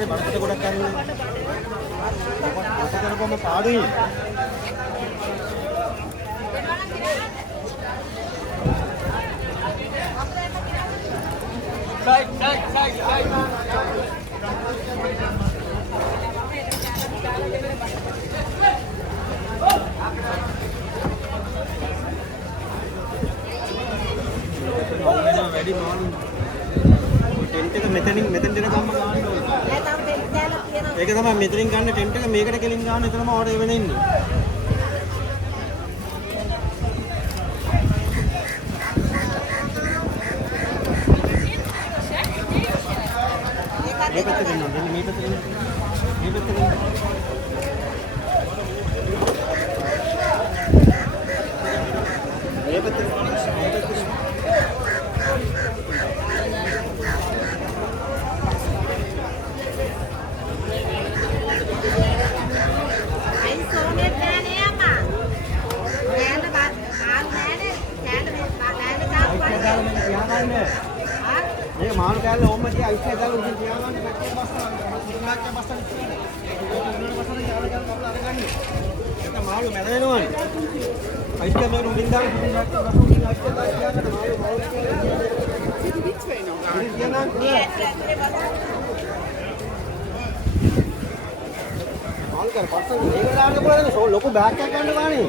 කරන්නේ බඩට ගොඩක් අරින්නේ. ඔක කරපුවම පාඩුයි. වැඩි මාළු ටෙන්ට් එක මෙතනින් මෙතෙන් දෙන ගම්ම ගන්න ඕනේ. නෑ තාම ටෙන්ට් දාලා තියෙනවා. ඒක තමයි මෙතනින් ගන්න ටෙන්ට් එක මේකට කෙලින් ගන්න එතනම ඔයාලට එවෙන ඉන්නේ. මේ පැත්තට දෙන්න ඕනේ. මේ පැත්තට දෙන්න. මේ පැත්තට දෙන්න. මේ පැත්තට ये माल काले ओम में आई से दाल उसे दिया ना बच्चे बस के बस ये माल में ना नो आई से मैं रूम दाल माल कर पर्सन ये डाल के बोले तो लोग बैग क्या करने वाले